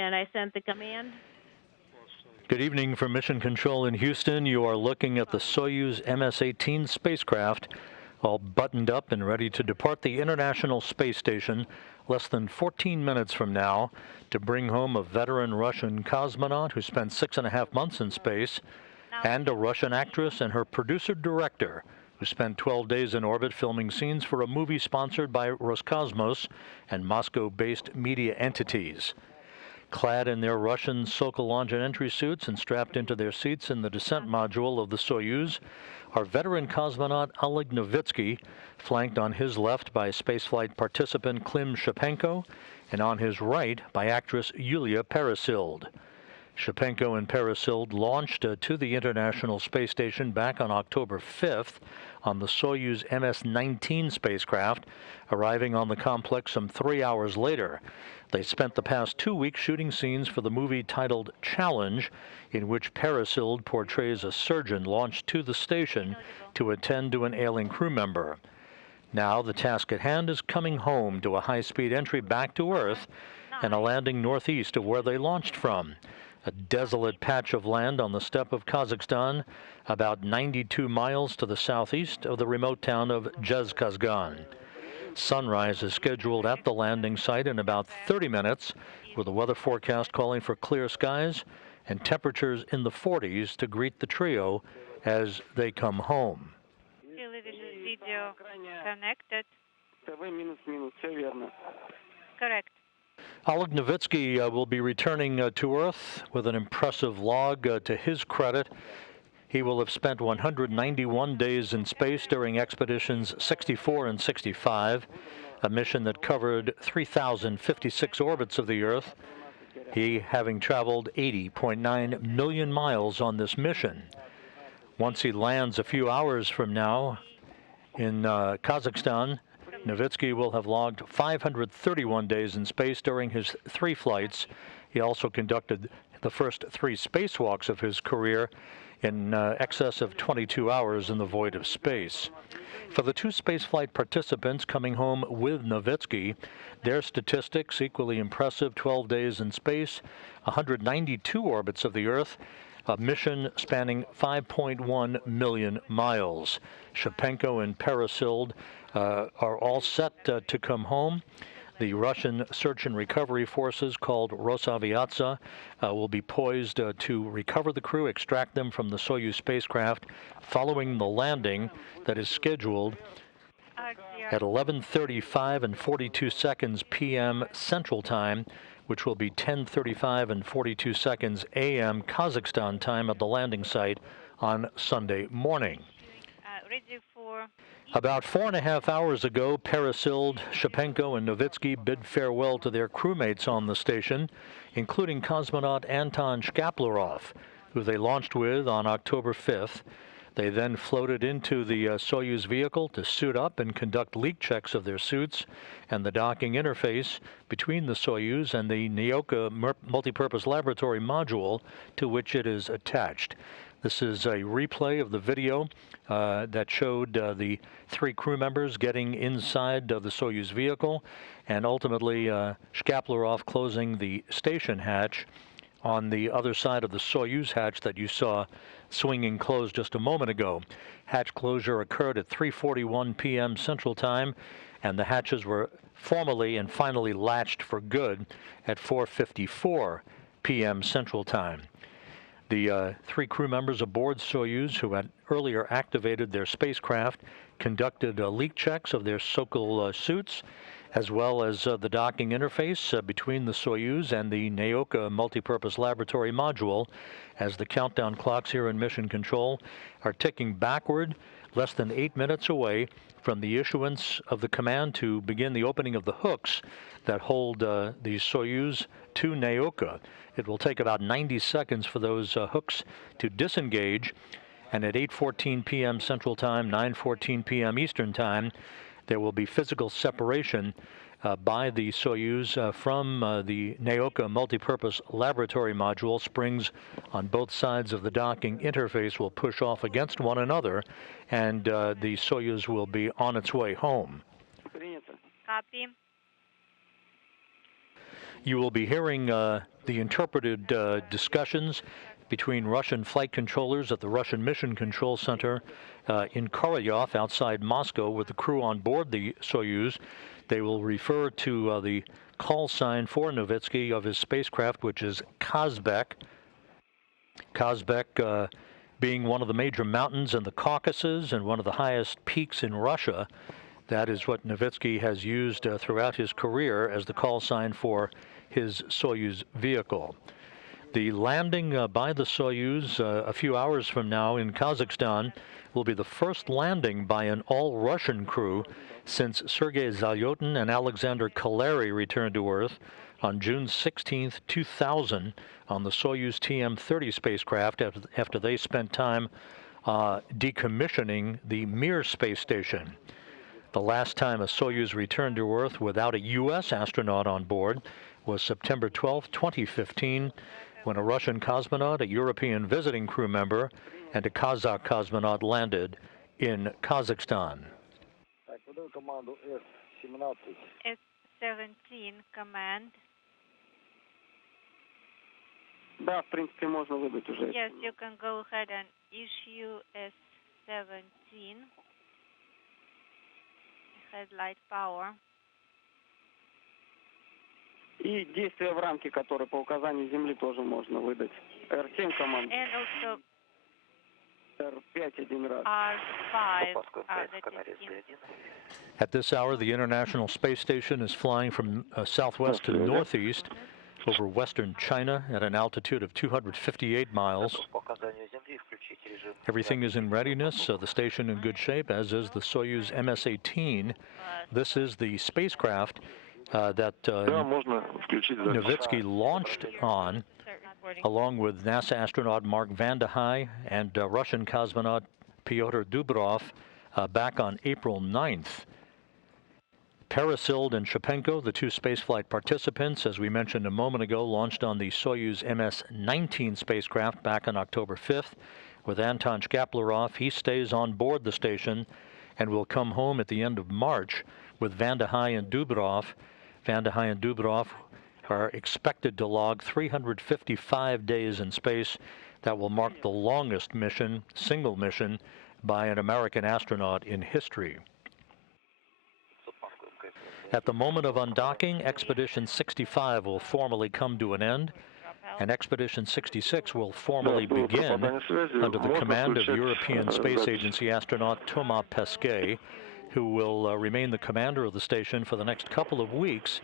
and I sent the command. Good evening from Mission Control in Houston. You are looking at the Soyuz MS-18 spacecraft, all buttoned up and ready to depart the International Space Station less than 14 minutes from now to bring home a veteran Russian cosmonaut who spent 6.5 months in space, and a Russian actress and her producer-director who spent 12 days in orbit filming scenes for a movie sponsored by Roscosmos and Moscow-based media entities. Clad in their Russian Sokol launch and entry suits and strapped into their seats in the descent module of the Soyuz are veteran cosmonaut Oleg Novitskiy, flanked on his left by spaceflight participant Klim Shipenko, and on his right by actress Yulia Peresild. Shipenko and Peresild launched to the International Space Station back on October 5th on the Soyuz MS-19 spacecraft, arriving on the complex some 3 hours later. They spent the past 2 weeks shooting scenes for the movie titled Challenge, in which Peresild portrays a surgeon launched to the station to attend to an ailing crew member. Now the task at hand is coming home to a high-speed entry back to Earth and a landing northeast of where they launched from, a desolate patch of land on the steppe of Kazakhstan, about 92 miles to the southeast of the remote town of Zhezkazgan. Sunrise is scheduled at the landing site in about 30 minutes, with the weather forecast calling for clear skies and temperatures in the 40s to greet the trio as they come home. Television video connected. Correct. Oleg Novitskiy will be returning to Earth with an impressive log to his credit. He will have spent 191 days in space during expeditions 64 and 65, a mission that covered 3,056 orbits of the Earth, he having traveled 80.9 million miles on this mission. Once he lands a few hours from now in Kazakhstan, Novitskiy will have logged 531 days in space during his 3 flights. He also conducted the first 3 spacewalks of his career in excess of 22 hours in the void of space. For the 2 spaceflight participants coming home with Novitskiy, their statistics equally impressive: 12 days in space, 192 orbits of the Earth, a mission spanning 5.1 million miles. Shipenko and Peresild are all set to come home. The Russian search and recovery forces, called Rosaviatsa, will be poised to recover the crew, extract them from the Soyuz spacecraft following the landing that is scheduled at 11:35 and 42 seconds p.m. Central Time, which will be 10:35 and 42 seconds a.m. Kazakhstan time at the landing site on Sunday morning. Ready for... About 4.5 hours ago, Peresild, Shipenko, and Novitskiy bid farewell to their crewmates on the station, including cosmonaut Anton Shkaplerov, who they launched with on October 5th. They then floated into the Soyuz vehicle to suit up and conduct leak checks of their suits and the docking interface between the Soyuz and the Nauka multipurpose laboratory module to which it is attached. This is a replay of the video that showed the 3 crew members getting inside the Soyuz vehicle, and ultimately Shkaplerov closing the station hatch on the other side of the Soyuz hatch that you saw swinging closed just a moment ago. Hatch closure occurred at 3:41 p.m. Central Time, and the hatches were formally and finally latched for good at 4:54 p.m. Central Time. The 3 crew members aboard Soyuz, who had earlier activated their spacecraft, conducted leak checks of their Sokol suits, as well as the docking interface between the Soyuz and the Nauka multipurpose laboratory module, as the countdown clocks here in Mission Control are ticking backward, less than 8 minutes away from the issuance of the command to begin the opening of the hooks that hold the Soyuz to Nauka. It will take about 90 seconds for those hooks to disengage, and at 8:14 p.m. Central Time, 9:14 p.m. Eastern Time, there will be physical separation by the Soyuz from the Nauka multipurpose laboratory module. Springs on both sides of the docking interface will push off against one another, and the Soyuz will be on its way home. Copy. You will be hearing the interpreted discussions between Russian flight controllers at the Russian Mission Control Center in Korolyov outside Moscow with the crew on board the Soyuz. They will refer to the call sign for Novitskiy of his spacecraft, which is Kazbek. Kazbek being one of the major mountains in the Caucasus and one of the highest peaks in Russia. That is what Novitskiy has used throughout his career as the call sign for his Soyuz vehicle. The landing by the Soyuz a few hours from now in Kazakhstan will be the first landing by an all-Russian crew since Sergei Zalyotin and Alexander Kaleri returned to Earth on June 16, 2000 on the Soyuz TM-30 spacecraft after they spent time decommissioning the Mir space station. The last time a Soyuz returned to Earth without a U.S. astronaut on board was September 12, 2015, when a Russian cosmonaut, a European visiting crew member, and a Kazakh cosmonaut landed in Kazakhstan. S-17 command. Да, в принципе, можно выдать уже. Yes, you can go ahead and issue S-17 headlight power. И действия в рамке, которые по указанию Земли тоже можно выдать. R7 команда. And also R5 один раз. R5. That is in. At this hour, the International Space Station is flying from southwest to northeast over western China at an altitude of 258 miles. Everything is in readiness, the station in good shape, as is the Soyuz MS-18. This is the spacecraft that Novitskiy launched on, along with NASA astronaut Mark Vande Hei and Russian cosmonaut Pyotr Dubrov back on April 9th. Peresild and Shipenko, the two spaceflight participants, as we mentioned a moment ago, launched on the Soyuz MS-19 spacecraft back on October 5th. With Anton Shkaplerov, he stays on board the station and will come home at the end of March with Vande Hei and Dubrov. Vande Hei and Dubrov are expected to log 355 days in space. That will mark the longest mission, single mission, by an American astronaut in history. At the moment of undocking, Expedition 65 will formally come to an end, and Expedition 66 will formally begin under the command of European Space Agency astronaut Thomas Pesquet, who will remain the commander of the station for the next couple of weeks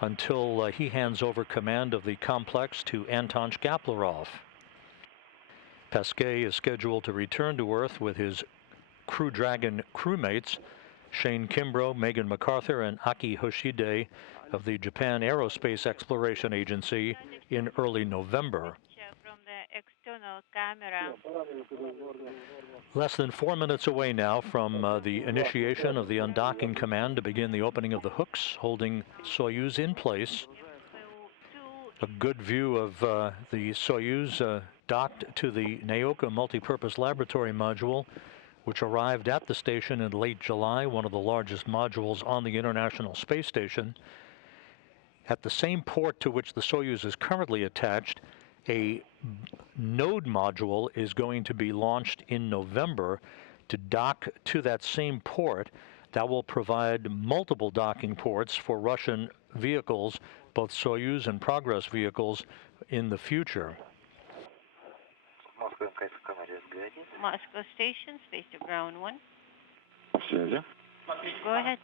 until he hands over command of the complex to Anton Shkaplerov. Pesquet is scheduled to return to Earth with his Crew Dragon crewmates, Shane Kimbrough, Megan MacArthur, and Aki Hoshide of the Japan Aerospace Exploration Agency in early November. From the external camera. Less than 4 minutes away now from the initiation of the undocking command to begin the opening of the hooks, holding Soyuz in place. A good view of the Soyuz docked to the Nauka multipurpose laboratory module, which arrived at the station in late July, one of the largest modules on the International Space Station. At the same port to which the Soyuz is currently attached, a node module is going to be launched in November to dock to that same port. That will provide multiple docking ports for Russian vehicles, both Soyuz and Progress vehicles, in the future. Moscow Station, space to ground 1. Связи. Go ahead.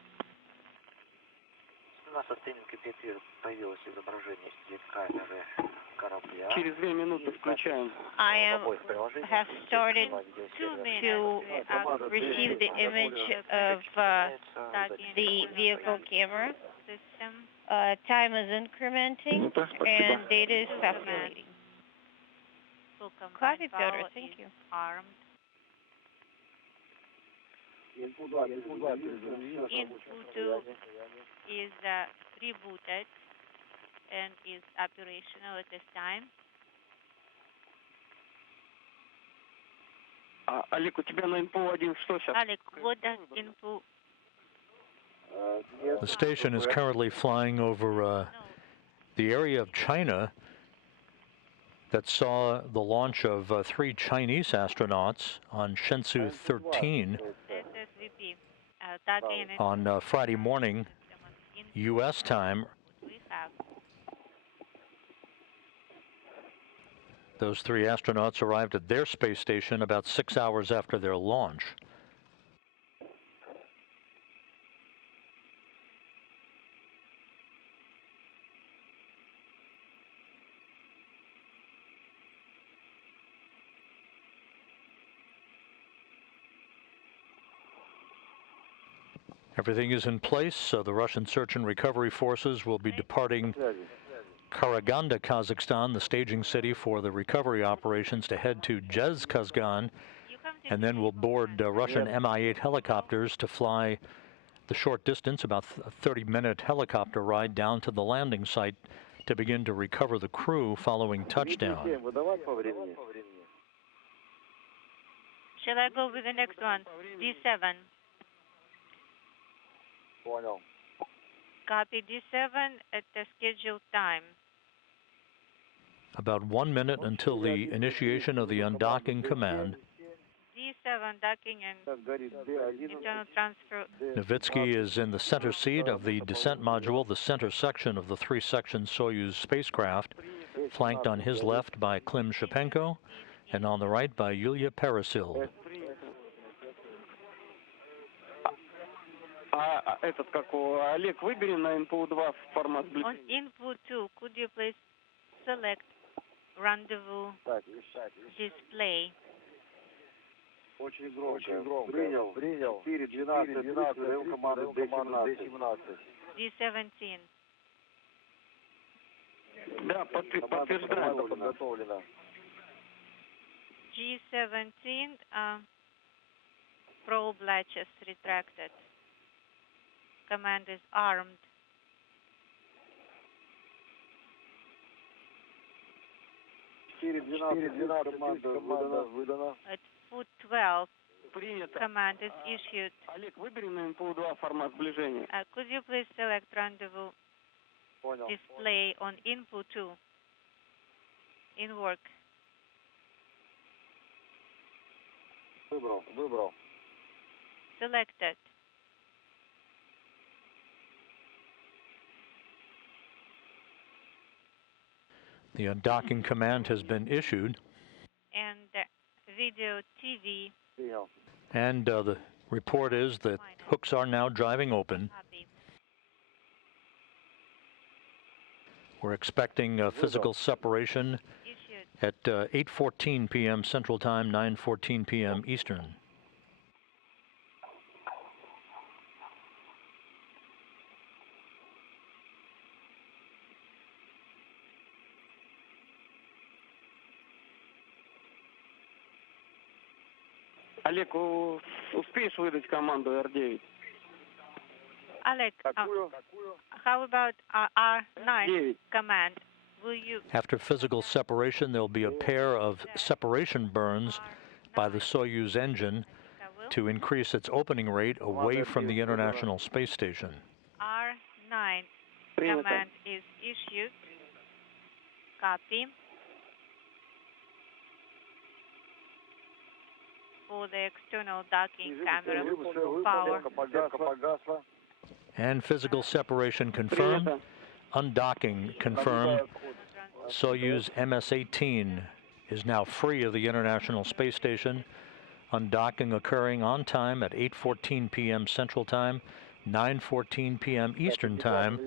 Через 2 минуты включаем. I have started to receive the image of the vehicle camera. Time is incrementing and data is populating. Copy, Piotr. Thank you. Armed. Input 2 is rebooted and is operational at this time. Олег, у тебя на инфу 1 что сейчас? Oleg, what does info? The station is currently flying over the area of China that saw the launch of 3 Chinese astronauts on Shenzhou 13 SSVP, docking and on Friday morning, U.S. time. we have. Those 3 astronauts arrived at their space station about 6 hours after their launch. Everything is in place, so the Russian search and recovery forces will be departing Karaganda, Kazakhstan, the staging city for the recovery operations, to head to Zhezkazgan, and then will board Russian Mi-8 helicopters to fly the short distance, about a 30-minute helicopter ride down to the landing site to begin to recover the crew following touchdown. Shall I go with the next one? D7. Copy D7 at the scheduled time. About 1 minute until the initiation of the undocking command. D7 docking and internal transfer. Novitskiy is in the center seat of the descent module, the center section of the 3-section Soyuz spacecraft, flanked on his left by Klim Shipenko and on the right by Yulia Peresild. Олег, выбери на input 2 формат. On input 2, could you please select rendezvous display? Очень громко. Принял. 4-12, даем команду D17. D17. Да, подтверждаю. Подготовлено. G17, probe latches retracted. Command is armed. Команда выдана. At foot 12, Принято. command is issued. Олег, выбери на input 2 формат сближения. Could you please select rendezvous display on input 2? In work. Выбрал. Selected. The undocking command has been issued, And video TV. Принял. and the report is that hooks are now driving open. Copy. We're expecting physical separation Issued. at 8:14 p.m. Central Time, 9:14 p.m. Eastern. Олег, успеешь выдать команду R9? Oleg, Какую? how about R9 9. command? Will you After physical separation, there'll be a pair of separation burns by the Soyuz engine to increase its opening rate away from the International Space Station. R9 Принято. command is issued. Copy. For the external docking camera power. Погасла. And physical separation confirmed. Принято. Undocking confirmed. Soyuz MS-18 is now free of the International Space Station. Undocking occurring on time at 8:14 p.m. Central Time, 9:14 p.m. Eastern Time,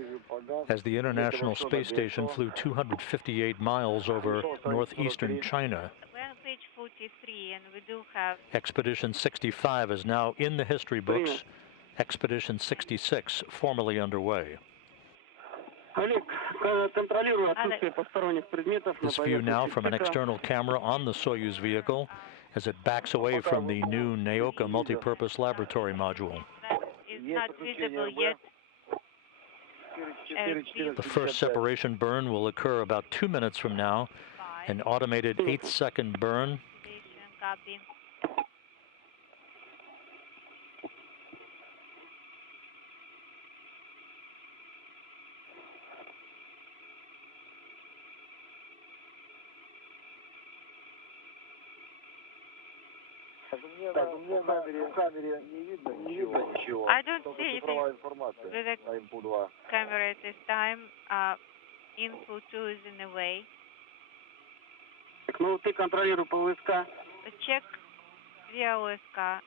as the International Space Station flew 258 miles over northeastern China. We're on page 43, and we do have Expedition 65 is now in the history books. Expedition 66 formally underway. Олег, контролирую отсутствие посторонних предметов на This view now поверхности from an стыка. external camera on the Soyuz vehicle as it backs away from the new Nauka multipurpose laboratory module. that is not visible yet. The first separation burn will occur about 2 minutes from now, an automated 8-second burn. Copy. Так, мне в камере не видно ничего. I don't Только see цифровая anything информация with the на инпут 2. camera at this time. Input 2 is in the way. Так, ну ты контролируй ПВСК. Check via OSK.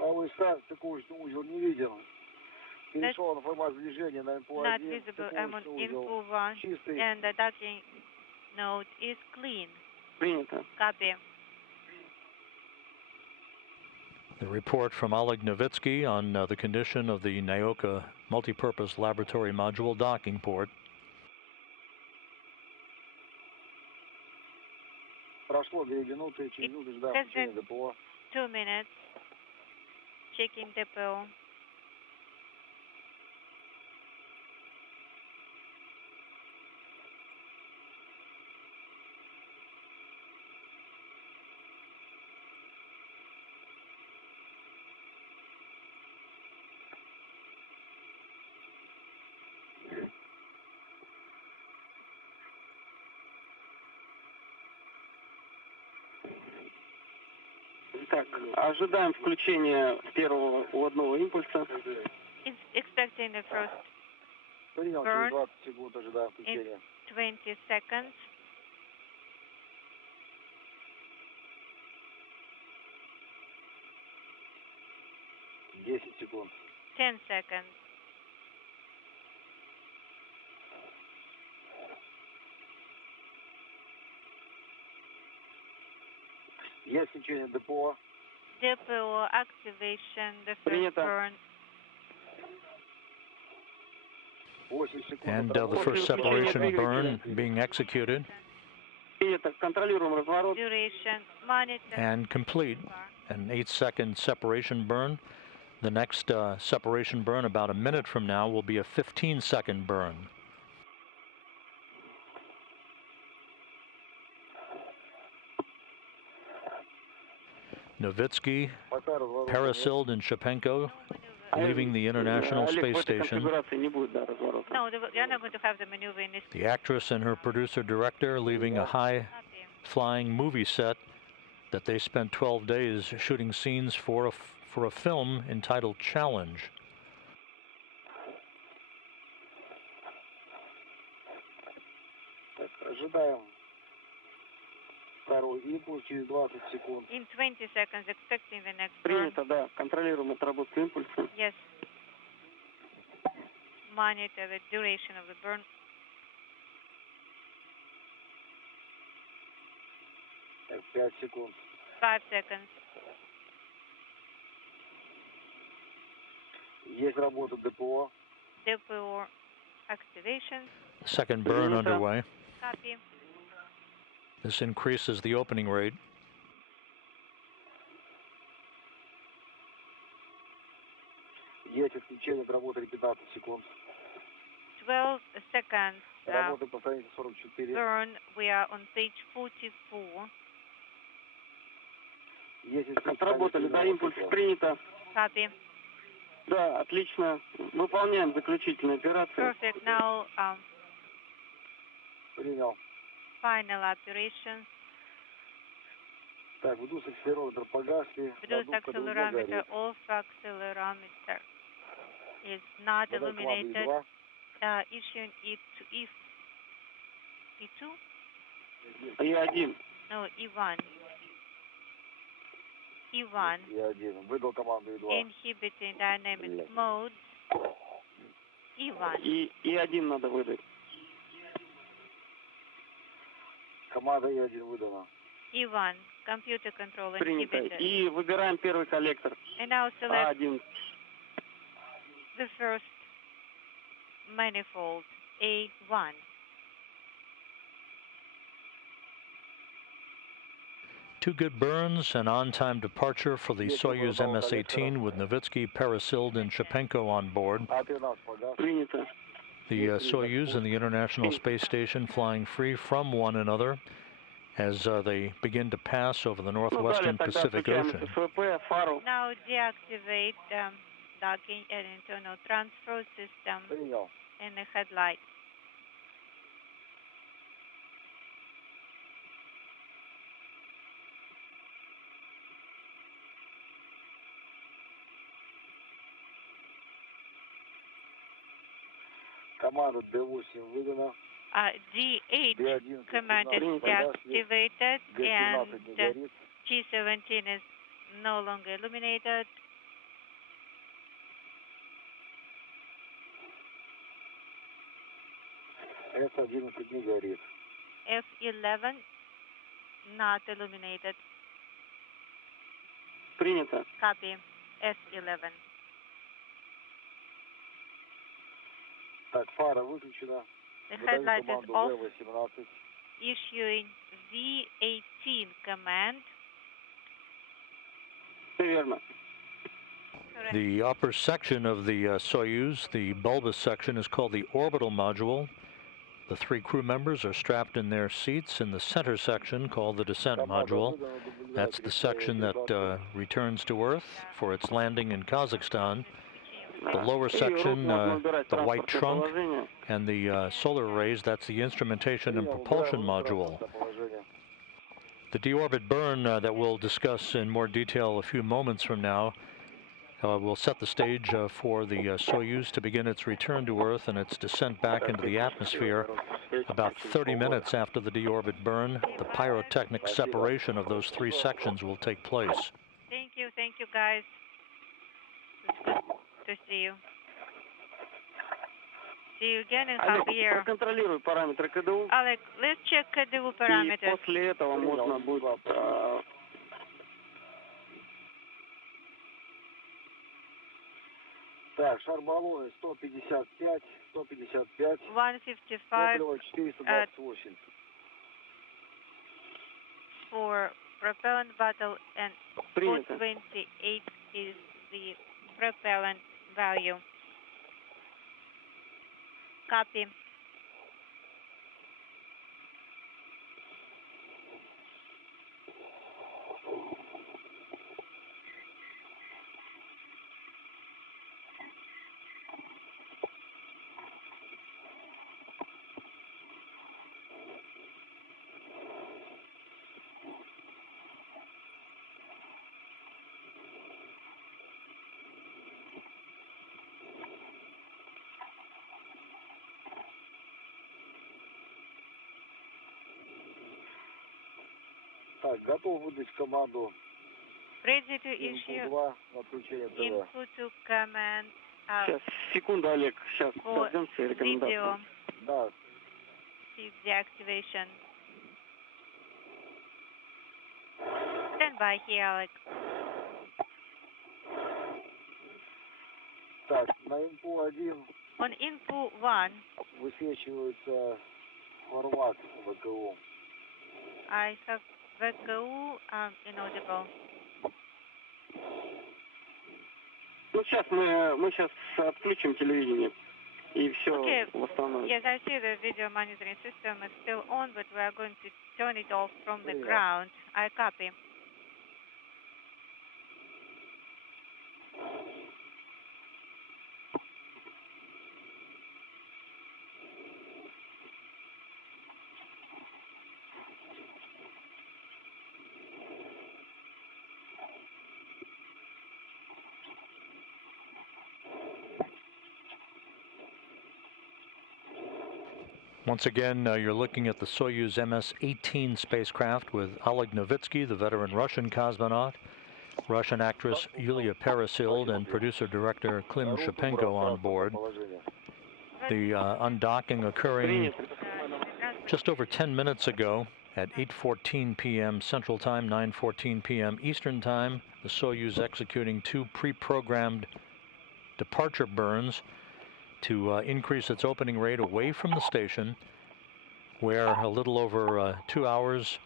АВСК текущий узел не виден. Перешел на формат движения на инпут Not 1. visible. I'm on Текущий узел input 1. чистый. And the docking node is clean. Принято. Copy. The report from Oleg Novitskiy on the condition of the Nauka multipurpose laboratory module docking port. Прошло 2 минуты, через минуту ждем включения ДПО. 2 minutes. Checking DPO. Так, ожидаем включения первого уводного импульса. Expecting the first Принял, burn через 20 секунд ожидаем in включения. 20 seconds. Десять секунд. 10 seconds. Есть включение ДПО. DPO activation, the first Принято. burn. 8 секунд. And the first separation burn being executed Принято. Контролируем разворот. Duration, monitor. and complete. An 8-second separation burn. The next separation burn, about a minute from now, will be a 15-second burn. Novitskiy, Peresild, and Shipenko leaving the International Олег, Space в этой Station. конфигурации не будет, да, разворота. No, you're not going to have the maneuver in this. The actress and her producer-director leaving a high-flying movie set that they spent 12 days shooting scenes for a film entitled Challenge. Так, ожидаем второй импульс через 20 секунд. In 20 seconds, expecting the next burn. Принято, да. Контролируем отработку импульса. Yes. Monitor the duration of the burn. Так, 5 секунд. 5 seconds. Есть работа ДПО. DPO activation. Second burn underway. Copy. This increases the opening rate. Есть отключение, отработали 15 секунд. 12 seconds. Работаем по странице 44. Burn. We are on page 44. Есть Отработали, да, импульс принято. Copy. Да, отлично. Выполняем заключительную операцию. Perfect. Now, Принял. final operation. Так, вдув акселерометр погасли. Reduce accelerometer off. Accelerometer is not illuminated. Issuing it to E2? И1. No, E1. E1. Я1. Выдал команду И2. Inhibiting dynamic mode. E1. И1 надо выдать. Команда И1 выдана. E1. Computer control Принято. inhibited. И выбираем первый коллектор. And now select А1. the first manifold, A1. Two good burns and on-time departure for the Soyuz MS-18 with Novitskiy, Peresild, and Shipenko on board. Принято. The Soyuz and the International Space Station flying free from one another as they begin to pass over the northwestern Pacific Ocean. Now deactivate docking and internal transfer system and the headlight. Команда D8 выдана. D8 D11 command is 15 deactivated and D17 не горит. G17 is no longer illuminated. S11 не горит. F11 not illuminated. Принято. Copy. S11. Так, фара выключена. The Выдаю headlight is команду off. V18. Issuing V18 command. Все верно. Correct. The upper section of the Soyuz, the bulbous section, is called the orbital module. The 3 crew members are strapped in their seats in the center section, called the descent module. That's the section that returns to Earth for its landing in Kazakhstan. The lower section, the white trunk, and the solar arrays, that's the instrumentation and propulsion module. The deorbit burn that we'll discuss in more detail a few moments from now will set the stage for the Soyuz to begin its return to Earth and its descent back into the atmosphere. About 30 minutes after the deorbit burn, the pyrotechnic separation of those 3 sections will take place. Thank you guys. It's good to see you. See you again in half a year. Проконтролируй параметры КДУ. Oleg, let's check KDU И parameters. после этого можно будет... Так, шарбовое 155, 155. 155 Топливо 428. for propellant bottle and Принято. 428 is the propellant value. Copy. Так, готов выдать команду Ready to issue Инфу-2 на отключение ТВ. info to command Сейчас, секунду, Олег. Сейчас, for ждем все рекомендации. video Да, feed deactivation. Stand by here, Oleg. так, на Инфу-1 On info 1, высвечивается формат ВКУ. I have VKU inaudible. Ну, сейчас мы сейчас отключим телевидение. И все Okay. восстановится. Yes, I see the video monitoring system is still on, but we are going to turn it off from the Yeah. ground. I copy. Once again, you're looking at the Soyuz MS-18 spacecraft with Oleg Novitskiy, the veteran Russian cosmonaut, Russian actress Yulia Peresild, and producer-director Klim Shipenko on board. The undocking occurring just over 10 minutes ago at 8:14 p.m. Central Time, 9:14 p.m. Eastern Time. The Soyuz executing 2 pre-programmed departure burns to increase its opening rate away from the station, where a little over 2 hours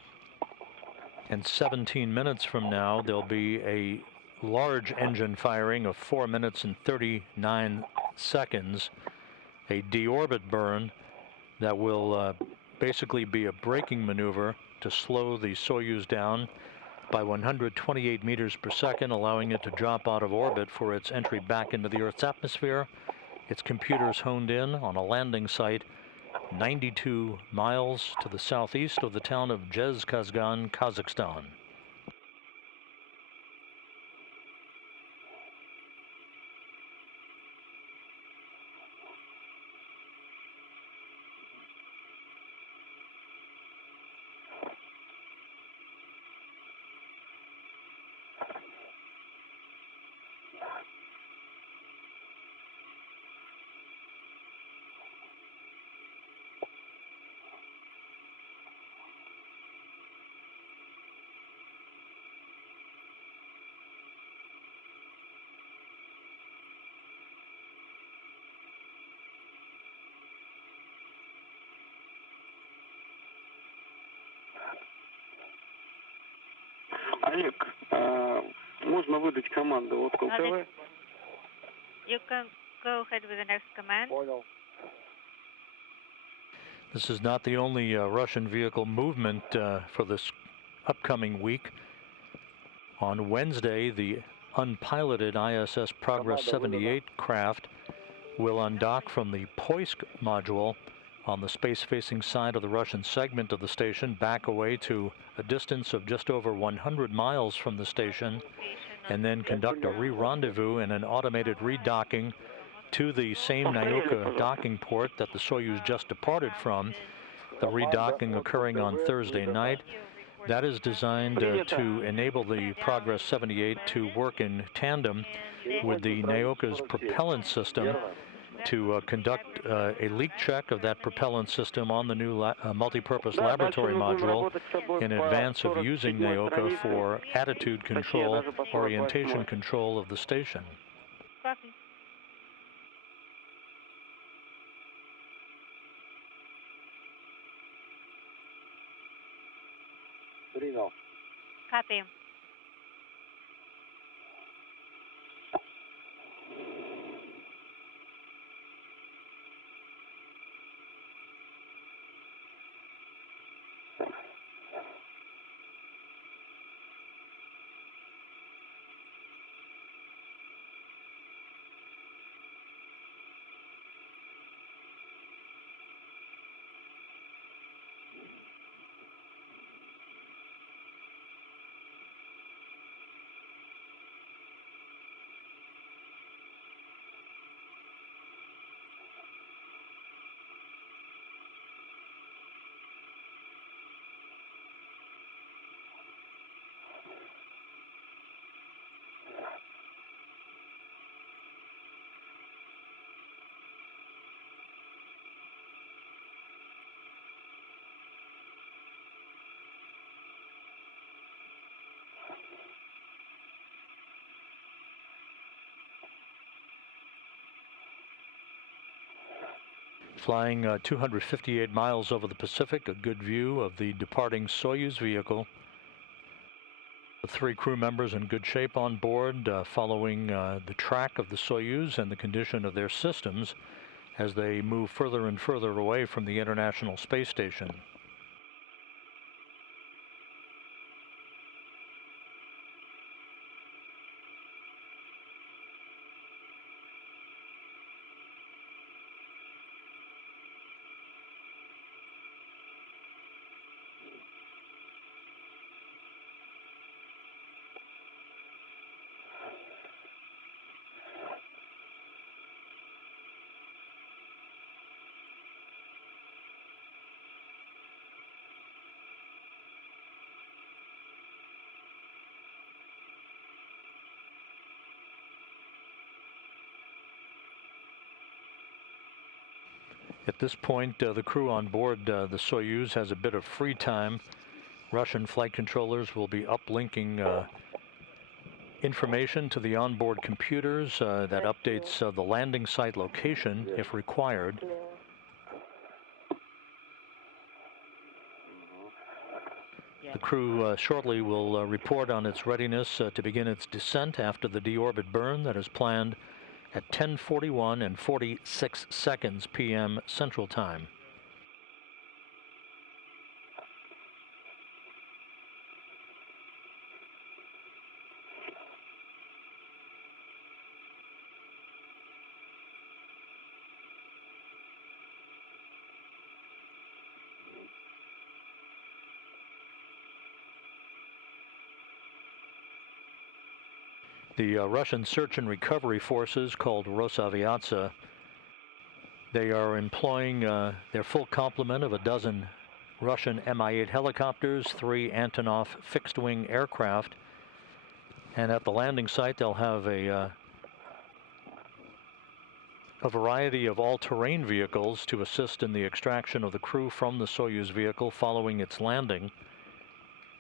and 17 minutes from now, there'll be a large engine firing of 4 minutes and 39 seconds, a deorbit burn that will basically be a braking maneuver to slow the Soyuz down by 128 meters per second, allowing it to drop out of orbit for its entry back into the Earth's atmosphere. Its computers honed in on a landing site 92 miles to the southeast of the town of Zhezkazgan, Kazakhstan. Олег, можно выдать команду от КЛТВ? You can go ahead with the next command. Понял. This is not the only Russian vehicle movement for this upcoming week. On Wednesday, the unpiloted ISS Progress 78 craft will undock from the Poisk module on the space-facing side of the Russian segment of the station, back away to a distance of just over 100 miles from the station, and then conduct a re-rendezvous and an automated redocking to the same Nauka docking port that the Soyuz just departed from, the redocking occurring on Thursday night. That is designed to enable the Progress 78 to work in tandem with the Nauka's propellant system to conduct a leak check of that propellant system on the new multipurpose laboratory module in advance of using Nauka for attitude control, orientation control of the station. Copy. Принял. Copy. Flying 258 miles over the Pacific, a good view of the departing Soyuz vehicle. The 3 crew members in good shape on board, following the track of the Soyuz and the condition of their systems as they move further and further away from the International Space Station. At this point, the crew on board the Soyuz has a bit of free time. Russian flight controllers will be uplinking information to the onboard computers that updates the landing site location if required. The crew shortly will report on its readiness to begin its descent after the deorbit burn that is planned at 10:41 and 46 seconds p.m. Central Time. The Russian search and recovery forces, called Rosaviatsa, they are employing their full complement of a dozen Russian Mi-8 helicopters, 3 Antonov fixed-wing aircraft, and at the landing site they'll have a variety of all-terrain vehicles to assist in the extraction of the crew from the Soyuz vehicle following its landing.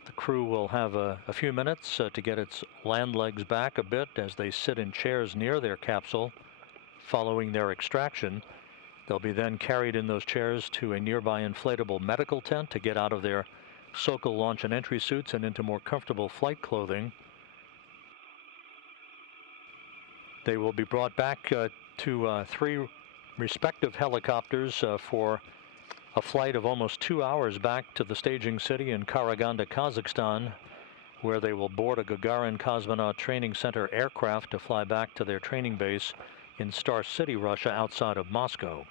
The crew will have a few minutes to get its land legs back a bit as they sit in chairs near their capsule following their extraction. They'll be then carried in those chairs to a nearby inflatable medical tent to get out of their Sokol launch and entry suits and into more comfortable flight clothing. They will be brought back to 3 respective helicopters for a flight of almost 2 hours back to the staging city in Karaganda, Kazakhstan, where they will board a Gagarin Cosmonaut Training Center aircraft to fly back to their training base in Star City, Russia, outside of Moscow.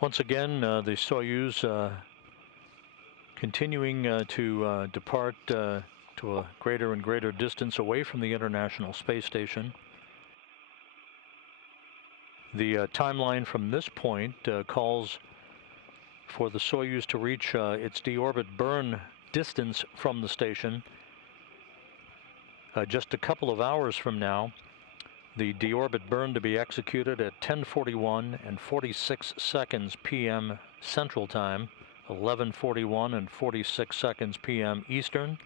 Once again, the Soyuz continuing to depart to a greater and greater distance away from the International Space Station. The timeline from this point calls for the Soyuz to reach its deorbit burn distance from the station just a couple of hours from now. The deorbit burn to be executed at 10:41 and 46 seconds p.m. Central Time, 11:41 and 46 seconds p.m. Eastern.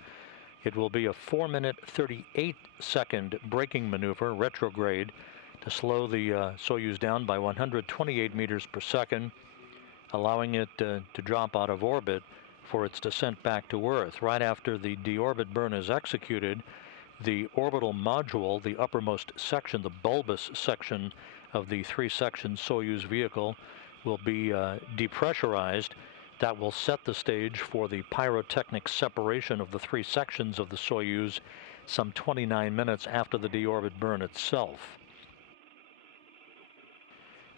It will be a 4-minute 38-second braking maneuver, retrograde, to slow the Soyuz down by 128 meters per second, allowing it to drop out of orbit for its descent back to Earth. Right after the deorbit burn is executed, the orbital module, the uppermost section, the bulbous section of the 3-section Soyuz vehicle, will be depressurized. That will set the stage for the pyrotechnic separation of the 3 sections of the Soyuz some 29 minutes after the deorbit burn itself.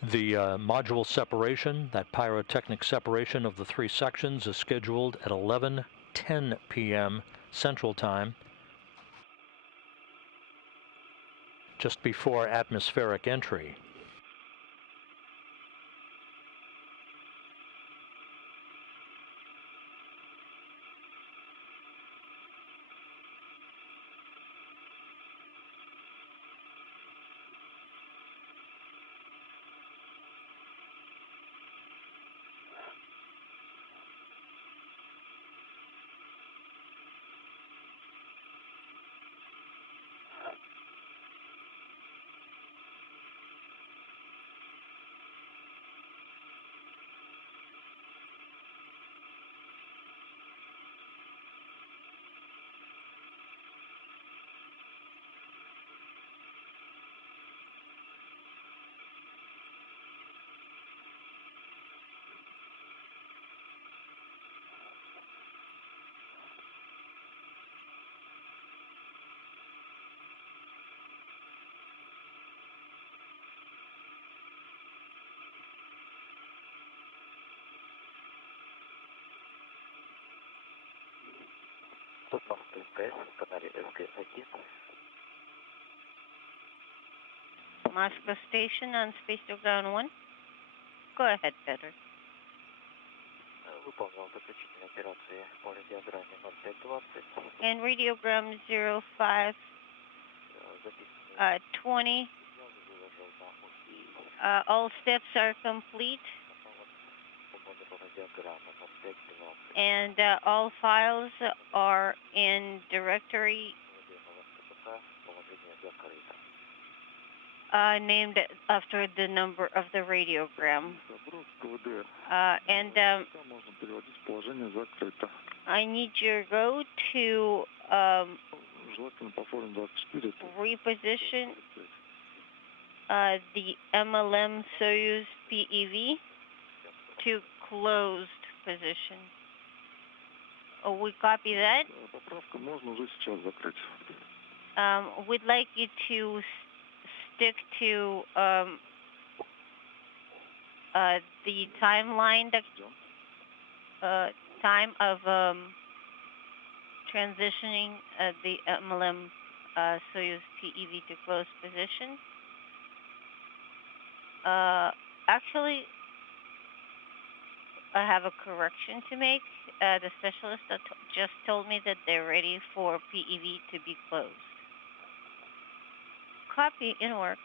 The module separation, that pyrotechnic separation of the 3 sections, is scheduled at 11:10 p.m. Central Time. just before atmospheric entry. Moscow Station on Space to Ground 1. Go ahead, Peter. And radiogram 0520. All steps are complete. And all files are in directory named after the number of the radiogram. I need you to go to reposition the MLM Soyuz PEV to closed position. We copy that. We'd like you to stick to the timeline, the time of transitioning the MLM Soyuz PEV to closed position. Actually, I have a correction to make. The specialist just told me that they're ready for PEV to be closed. Copy in work.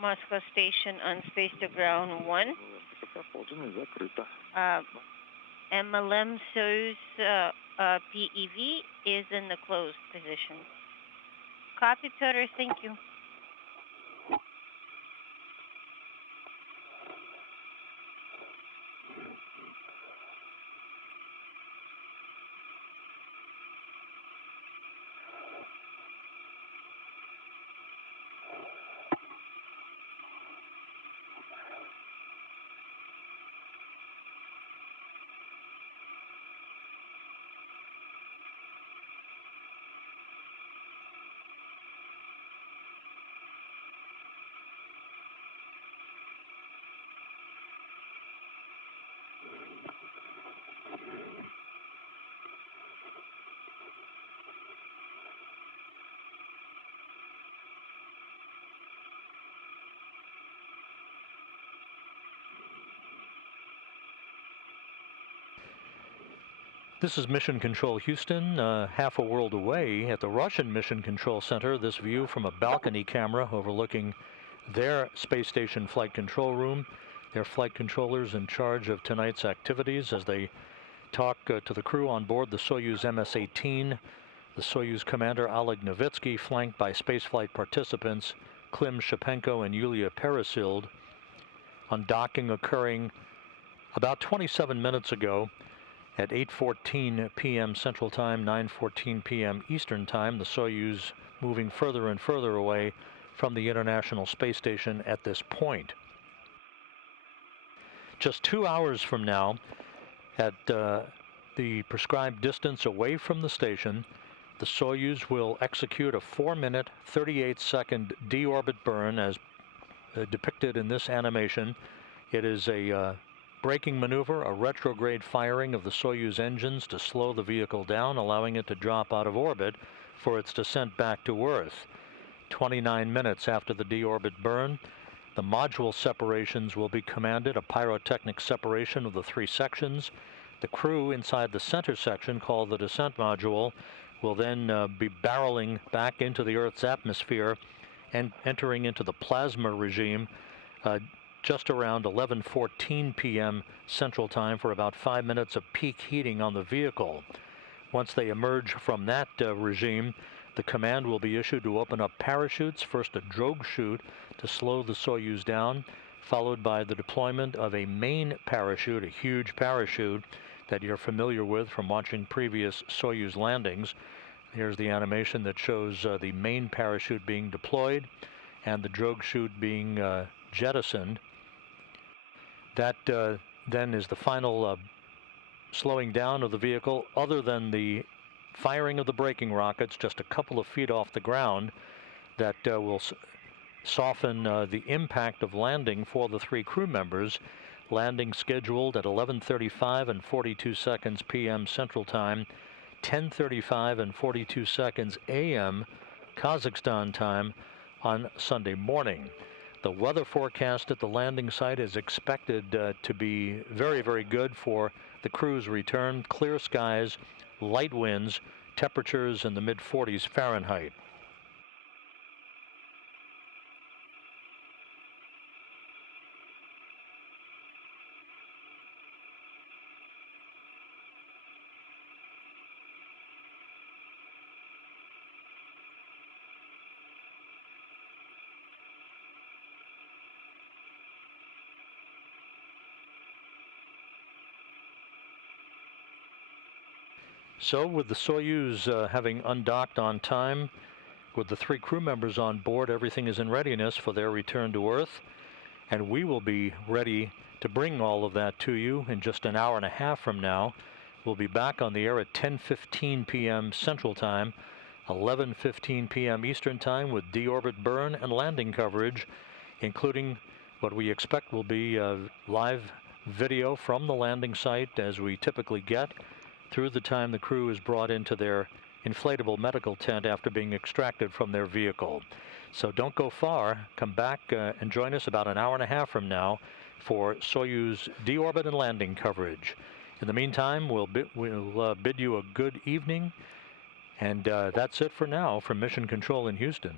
Moscow Station on Space to Ground 1. MLM Soyuz PEV is in the closed position. Copy, Peter. Thank you. This is Mission Control Houston, half a world away at the Russian Mission Control Center. This view from a balcony camera overlooking their space station flight control room. Their flight controllers in charge of tonight's activities as they talk to the crew on board the Soyuz MS-18. The Soyuz commander Oleg Novitskiy, flanked by spaceflight participants Klim, Shipenko, and Yulia Peresild. Undocking occurring about 27 minutes ago. At 8:14 p.m. Central Time, 9:14 p.m. Eastern Time, the Soyuz moving further and further away from the International Space Station at this point. Just 2 hours from now, at the prescribed distance away from the station, the Soyuz will execute a 4-minute, 38-second deorbit burn as depicted in this animation. It is a braking maneuver, a retrograde firing of the Soyuz engines to slow the vehicle down, allowing it to drop out of orbit for its descent back to Earth. 29 minutes after the deorbit burn, the module separations will be commanded, a pyrotechnic separation of the 3 sections. The crew inside the center section, called the descent module, will then be barreling back into the Earth's atmosphere and entering into the plasma regime just around 11:14 p.m. Central Time for about 5 minutes of peak heating on the vehicle. Once they emerge from that regime, the command will be issued to open up parachutes, first a drogue chute to slow the Soyuz down, followed by the deployment of a main parachute, a huge parachute that you're familiar with from watching previous Soyuz landings. Here's the animation that shows the main parachute being deployed and the drogue chute being jettisoned. That then is the final slowing down of the vehicle, other than the firing of the braking rockets just a couple of feet off the ground that will soften the impact of landing for the 3 crew members. Landing scheduled at 11:35 and 42 seconds p.m. Central Time, 10:35 and 42 seconds a.m. Kazakhstan time on Sunday morning. The weather forecast at the landing site is expected to be very, very good for the crew's return. Clear skies, light winds, temperatures in the mid-40s Fahrenheit. So with the Soyuz having undocked on time, with the 3 crew members on board, everything is in readiness for their return to Earth. And we will be ready to bring all of that to you in just an hour and a half from now. We'll be back on the air at 10:15 p.m. Central Time, 11:15 p.m. Eastern Time with deorbit burn and landing coverage, including what we expect will be live video from the landing site, as we typically get, through the time the crew is brought into their inflatable medical tent after being extracted from their vehicle. So don't go far. Come back and join us about an hour and a half from now for Soyuz deorbit and landing coverage. In the meantime, we'll bid you a good evening. And that's it for now from Mission Control in Houston.